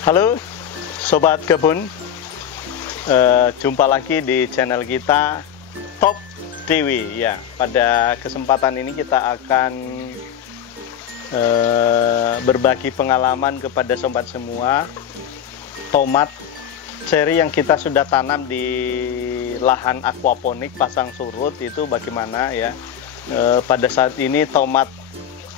Halo Sobat Kebun, jumpa lagi di channel kita Top Dewi ya. Pada kesempatan ini kita akan berbagi pengalaman kepada sobat semua. Tomat cherry yang kita sudah tanam di lahan aquaponik pasang surut itu bagaimana ya. Pada saat ini tomat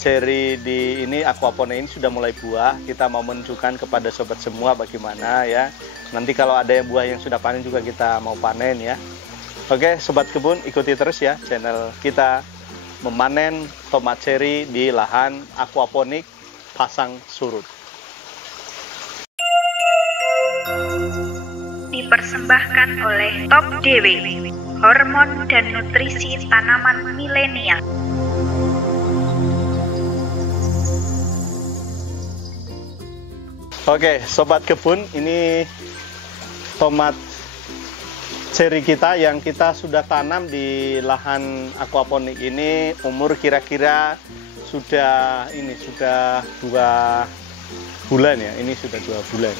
cherry di ini aquaponik ini sudah mulai buah. Kita mau menunjukkan kepada sobat semua bagaimana ya. Nanti kalau ada yang buah yang sudah panen juga kita mau panen ya. Oke sobat kebun, ikuti terus ya channel kita memanen tomat cherry di lahan aquaponik pasang surut. Dipersembahkan oleh Top Dewi, hormon dan nutrisi tanaman milenial. Oke, sobat kebun, ini tomat cherry kita yang kita sudah tanam di lahan aquaponik ini. Umur kira-kira sudah 2 bulan ya. Ini sudah 2 bulan.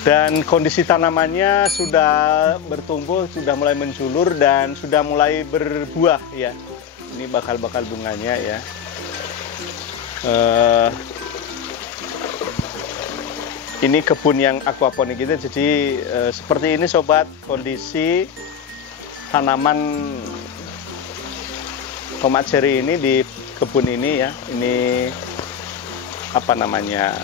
Dan kondisi tanamannya sudah bertumbuh, sudah mulai menjulur dan sudah mulai berbuah ya. Ini bakal bunganya ya. Ini kebun yang aquaponik itu, jadi seperti ini sobat kondisi tanaman tomat cherry ini di kebun ini ya. Ini apa namanya,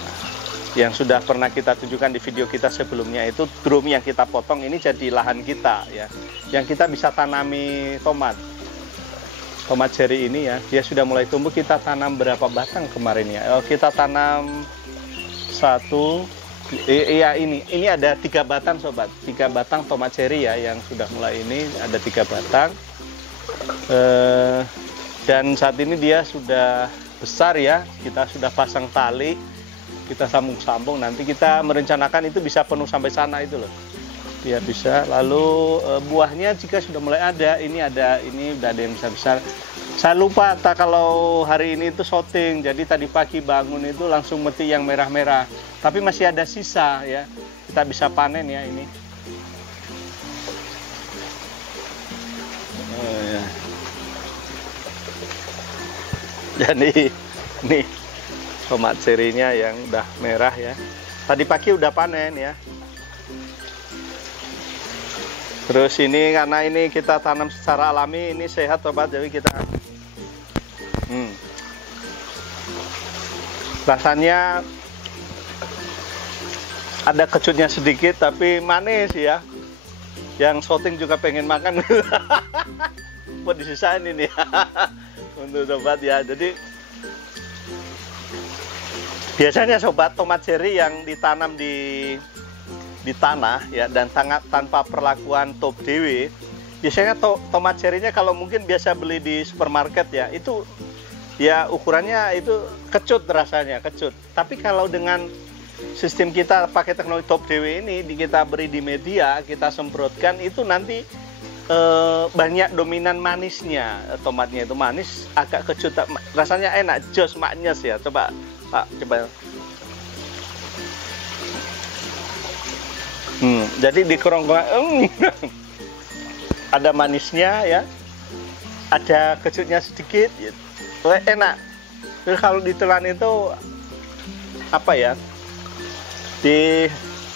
yang sudah pernah kita tunjukkan di video kita sebelumnya, itu drum yang kita potong ini jadi lahan kita ya, yang kita bisa tanami tomat cherry ini ya. Dia sudah mulai tumbuh. Kita tanam berapa batang kemarin ya? Kita tanam ini ada 3 batang sobat, 3 batang tomat cherry ya, yang sudah mulai ini ada 3 batang. Dan saat ini dia sudah besar ya. Kita sudah pasang tali, kita sambung-sambung. Nanti kita merencanakan itu bisa penuh sampai sana itu loh. Ya bisa. Lalu buahnya jika sudah mulai ada, ini udah ada yang besar-besar. Saya lupa kalau hari ini itu shooting, jadi tadi pagi bangun itu langsung meti yang merah-merah. Tapi masih ada sisa ya, kita bisa panen ya ini. Jadi nih tomat cherry-nya yang udah merah ya. Tadi pagi udah panen ya. Terus ini karena ini kita tanam secara alami, ini sehat sobat, jadi kita rasanya ada kecutnya sedikit tapi manis ya. Yang shooting juga pengen makan. Buat disisain ini untuk sobat ya. Jadi biasanya sobat tomat cherry yang ditanam di tanah ya, dan tanpa perlakuan Top Dewi, biasanya tomat cherry-nya kalau mungkin biasa beli di supermarket ya, itu ya ukurannya itu kecut, rasanya kecut. Tapi kalau dengan sistem kita pakai teknologi Top Dewi ini, kita beri di media, kita semprotkan, itu nanti banyak dominan manisnya. Tomatnya itu manis, agak kecut, rasanya enak, jos maknyes ya. Coba Pak, coba. Jadi di kerongkongan ada manisnya ya, ada kecutnya sedikit, enak. Terus kalau ditelan itu apa ya, di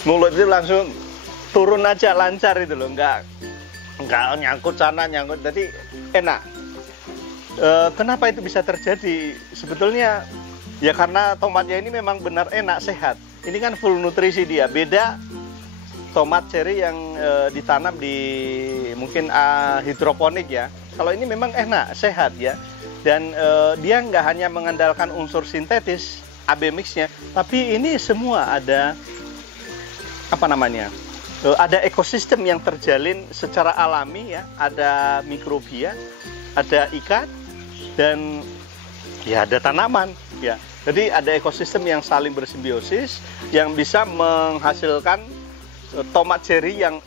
mulut itu langsung turun aja lancar itu loh, nggak nyangkut sana nyangkut, jadi enak. Kenapa itu bisa terjadi? Sebetulnya ya karena tomatnya ini memang benar enak, sehat. Ini kan full nutrisi dia, beda tomat cherry yang ditanam di mungkin hidroponik ya. Kalau ini memang enak, sehat ya. Dan dia nggak hanya mengandalkan unsur sintetis AB mixnya, tapi ini semua ada apa namanya? Ada ekosistem yang terjalin secara alami ya. Ada mikrobia, ada ikan, dan ya ada tanaman ya. Jadi ada ekosistem yang saling bersimbiosis yang bisa menghasilkan tomat cherry yang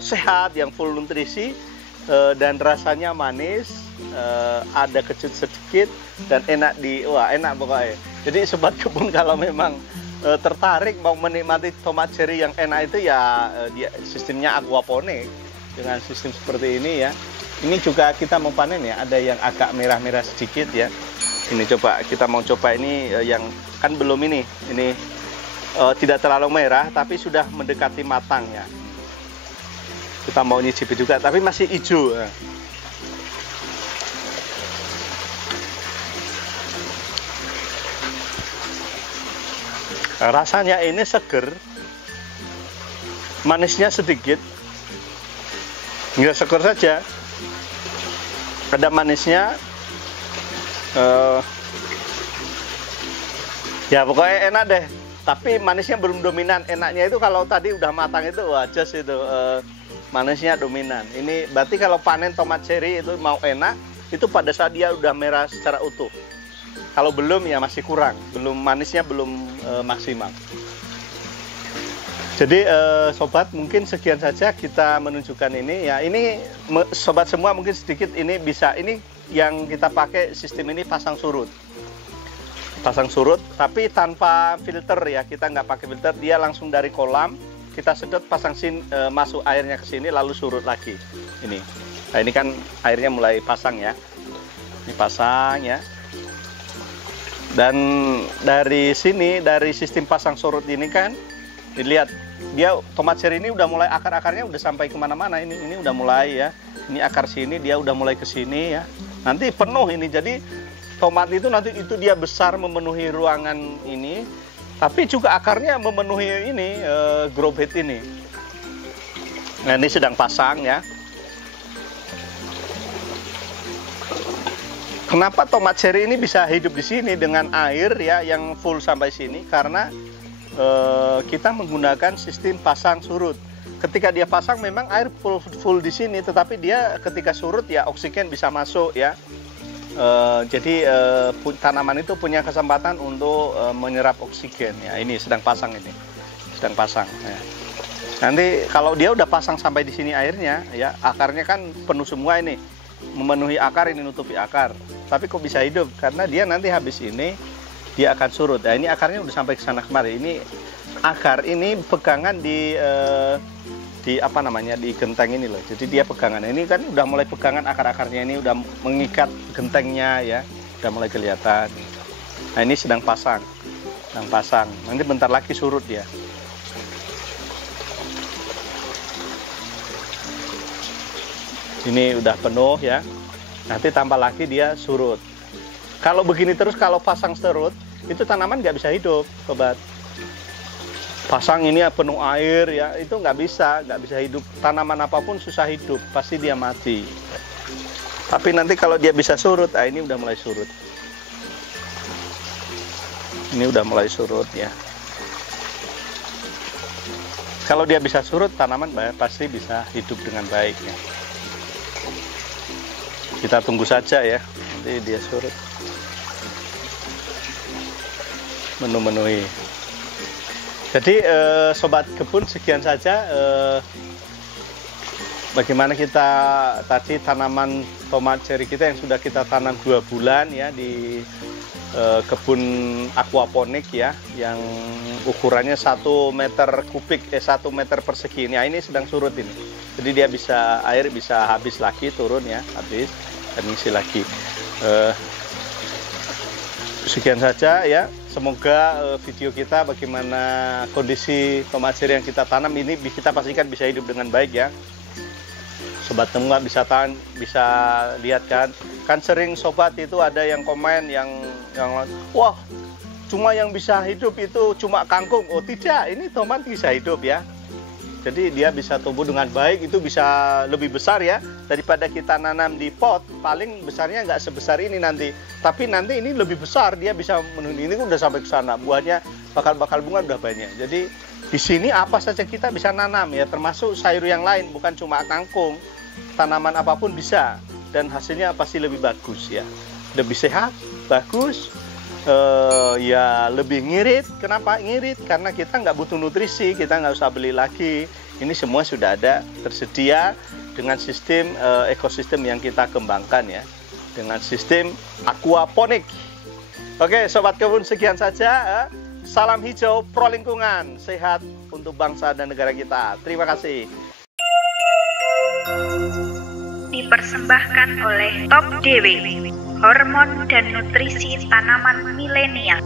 sehat, yang full nutrisi, dan rasanya manis, ada kecut sedikit dan enak enak pokoknya. Jadi sobat kebun kalau memang tertarik mau menikmati tomat cherry yang enak itu ya dia sistemnya aquaponik dengan sistem seperti ini ya. Ini juga kita mau panen ya, ada yang agak merah-merah sedikit ya. Ini coba kita mau coba ini yang kan belum ini tidak terlalu merah tapi sudah mendekati matang ya. Kita mau nyicipi juga tapi masih hijau ya. Rasanya ini seger, manisnya sedikit, nggak seger saja, ada manisnya, ya pokoknya enak deh. Tapi manisnya belum dominan. Enaknya itu kalau tadi udah matang itu wajah itu manisnya dominan. Ini berarti kalau panen tomat cherry itu mau enak itu pada saat dia udah merah secara utuh. Kalau belum ya masih kurang, manisnya belum maksimal. Jadi sobat mungkin sekian saja kita menunjukkan ini ya. Ini sobat semua mungkin sedikit ini bisa, ini yang kita pakai sistem ini pasang surut tapi tanpa filter ya, kita nggak pakai filter, dia langsung dari kolam kita sedot, pasang masuk airnya ke sini lalu surut lagi ini. Nah ini kan airnya mulai pasang ya, ini pasang ya. Dan dari sini, dari sistem pasang surut ini kan, dilihat dia tomat cherry ini udah mulai akar-akarnya udah sampai kemana-mana. Ini udah mulai ya. Ini akar sini dia udah mulai ke sini ya. Nanti penuh ini. Jadi tomat itu nanti itu dia besar memenuhi ruangan ini. Tapi juga akarnya memenuhi ini grow bed ini. Nah ini sedang pasang ya. Kenapa tomat cherry ini bisa hidup di sini dengan air ya yang full sampai sini? Karena kita menggunakan sistem pasang surut. Ketika dia pasang memang air full di sini, tetapi dia ketika surut ya oksigen bisa masuk ya. Jadi tanaman itu punya kesempatan untuk menyerap oksigen ya. Ini sedang pasang ini, sedang pasang. Ya. Nanti kalau dia udah pasang sampai di sini airnya ya, akarnya kan penuh semua ini, memenuhi akar, ini nutupi akar. Tapi kok bisa hidup? Karena dia nanti habis ini dia akan surut. Nah ini akarnya udah sampai ke sana kemari. Ini akar ini pegangan di apa namanya, di genteng ini loh. Jadi dia pegangan. Ini kan udah mulai pegangan akar-akarnya ini udah mengikat gentengnya ya. Udah mulai kelihatan. Nah ini sedang pasang. Nanti bentar lagi surut dia. Ini udah penuh ya. Nanti tambah lagi dia surut. Kalau begini terus, kalau pasang surut, itu tanaman nggak bisa hidup, sobat. Pasang ini penuh air ya, itu nggak bisa hidup. Tanaman apapun susah hidup, pasti dia mati. Tapi nanti kalau dia bisa surut, ini udah mulai surut. Ini udah mulai surut ya. Kalau dia bisa surut, tanaman pasti bisa hidup dengan baik ya. Kita tunggu saja ya, nanti dia surut, memenuhi. Jadi sobat kebun, sekian saja bagaimana kita tadi tanaman tomat cherry kita yang sudah kita tanam 2 bulan ya di kebun aquaponik ya, yang ukurannya 1 meter kubik 1 meter persegi. Ini sedang surut ini, jadi dia bisa, air bisa habis lagi, turun ya, habis dan ngisi lagi. Sekian saja ya, semoga video kita bagaimana kondisi tomat cherry yang kita tanam ini kita pastikan bisa hidup dengan baik ya. Sobat semua bisa lihat kan sering sobat itu ada yang komen yang wah cuma yang bisa hidup itu cuma kangkung. Oh tidak, ini tomat bisa hidup ya. Jadi dia bisa tumbuh dengan baik, itu bisa lebih besar ya daripada kita nanam di pot. Paling besarnya nggak sebesar ini nanti, tapi nanti ini lebih besar, dia bisa menuju ini udah sampai ke sana, buahnya bakal bunga udah banyak. Jadi di sini apa saja kita bisa nanam ya, termasuk sayur yang lain, bukan cuma kangkung. Tanaman apapun bisa, dan hasilnya pasti lebih bagus ya, lebih sehat, bagus. Ya lebih ngirit. Kenapa ngirit? Karena kita nggak butuh nutrisi, kita nggak usah beli lagi. Ini semua sudah ada, tersedia dengan sistem ekosistem yang kita kembangkan ya, dengan sistem aquaponik. Oke sobat kebun, sekian saja. Salam hijau pro lingkungan, sehat untuk bangsa dan negara kita. Terima kasih. Dipersembahkan oleh Top DW, hormon dan nutrisi tanaman milenial.